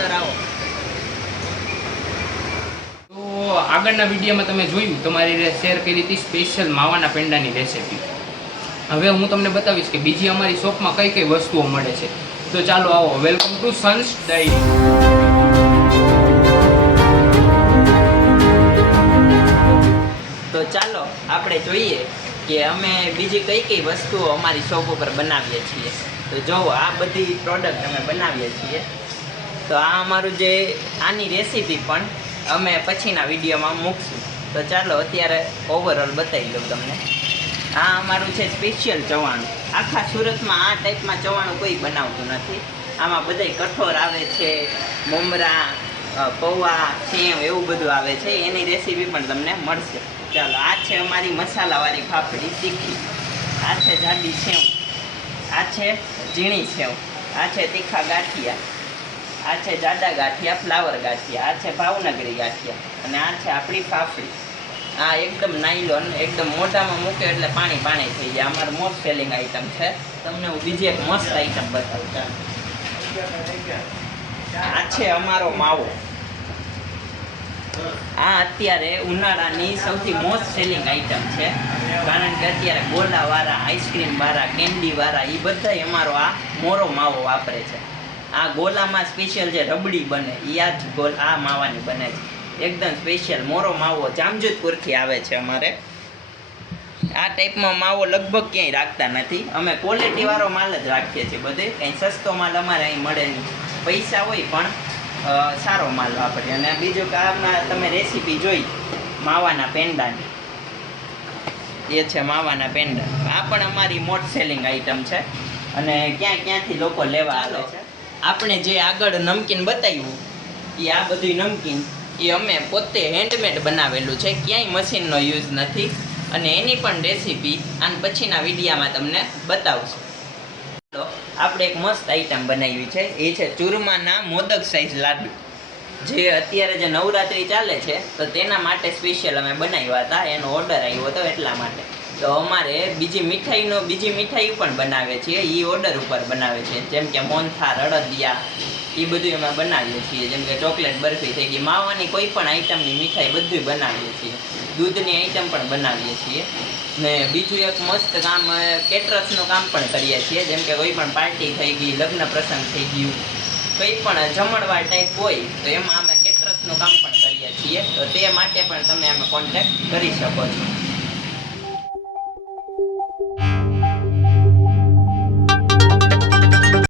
અંદર આવો। તો આગળના વિડીયોમાં તમે જોયું તમારી શેર કરી હતી સ્પેશિયલ માવાના પેંડાની રેસિપી। હવે હું તમને બતાવીશ કે બીજી અમારી શોપમાં કઈ કઈ વસ્તુઓ મળે છે। તો ચાલો આવો, વેલકમ ટુ સન્સ ડાયરી। તો ચાલો આપણે જોઈએ કે અમે બીજી કઈ કઈ વસ્તુઓ અમારી શોપ ઉપર બનાવીએ છીએ। તો જો આ બધી પ્રોડક્ટ અમે બનાવીએ છીએ। તો આ અમારું જે આની રેસીપી પણ અમે પછીના વિડીયોમાં મૂકશું। તો ચાલો અત્યારે ઓવરઓલ બતાવી દઉં તમને। આ અમારું છે સ્પેશિયલ ચવાણું। આખા સુરતમાં આ ટાઈપમાં ચવાણું કોઈ બનાવતું નથી। આમાં બધાય કઠોર આવે છે, મમરા, પૌવા, સેવ એવું બધું આવે છે। એની રેસીપી પણ તમને મળશે। ચાલો, આ છે અમારી મસાલાવાળી ફાફડી તીખી, આ છે જાડી સેવ, આ છે ઝીણી સેવ, આ છે તીખા ગાંઠિયા, આ છે જાડા ગાંઠિયા ફ્લાવર ગાંઠિયા, આ છે ભાવનગરી ગાંઠિયા અને આ છે આપણી ફાફડી। આ એકદમ નાયલોન, એકદમ મોઢામાં મૂકે એટલે પાણી પાણી થઈ જાય। અમારું મોસ્ટ સેલિંગ આઈટમ છે। તમને હું બીજી એક મસ્ત આઈટમ બતાવું। આ છે અમારો માવો। આ અત્યારે ઉનાળાની સૌથી મોસ્ટ સેલિંગ આઈટમ છે, કારણ કે અત્યારે ગોલાવાળા, આઈસ્ક્રીમવાળા, કેન્ડીવાળા એ બધા અમારો આ મોરો માવો વાપરે છે। આ ગોલામાં સ્પેશિયલ જે રબડી બને એ આ માવાની બને છે। એકદમ સ્પેશિયલ મોરો માવો જામજોધપુરથી આવે છે અમારે। આ ટાઈપમાં માવો લગભગ ક્યાંય રાખતા નથી। અમે ક્વોલિટીવાળો માલ જ રાખીએ છીએ બધે। કંઈ સસ્તો માલ અમારે અહીં મળે નહીં। પૈસા હોય પણ સારો માલ વાપરીએ। અને બીજું કે આમાં તમે રેસીપી જોઈ માવાના પેંડાની, એ છે માવાના પેંડા। આ પણ અમારી મોસ્ટ સેલિંગ આઈટમ છે અને ક્યાંથી લોકો લેવા આવે છે। આપણે જે આગળ નમકીન બતાવ્યું એ આ બધું નમકીન એ અમે પોતે હેન્ડમેડ બનાવેલું છે, ક્યાંય મશીનનો યુઝ નથી। અને એની પણ રેસીપી આને પછીના વિડીયામાં તમને બતાવશું। તો આપણે એક મસ્ત આઈટમ બનાવી છે, એ છે ચૂરમાના મોદક સાઈઝ લાડુ, જે અત્યારે જે નવરાત્રિ ચાલે છે તો તેના માટે સ્પેશિયલ અમે બનાવ્યા હતા। એનો ઓર્ડર આવ્યો હતો એટલા માટે। તો અમારે બીજી મીઠાઈઓ પણ બનાવે છીએ, એ ઓર્ડર ઉપર બનાવે છે। જેમ કે મોહનથાળ, અડદિયા, એ બધું અમે બનાવીએ છીએ। જેમ કે ચોકલેટ બરફી થઈ ગઈ, માવાની કોઈ પણ આઈટમની મીઠાઈ બધું બનાવીએ છીએ। દૂધની આઈટમ પણ બનાવીએ છીએ। ને બીજું એક મસ્ત કામ કેટરસનું કામ પણ કરીએ છીએ। જેમ કે કોઈ પણ પાર્ટી થઈ ગઈ, લગ્ન પ્રસંગ થઈ ગયું, કંઈ પણ જમણવાર ટાઈપ હોય તો એમાં અમે કેટરસનું કામ પણ કરીએ છીએ। તો તે માટે પણ તમે અમે કોન્ટેક્ટ કરી શકો છો।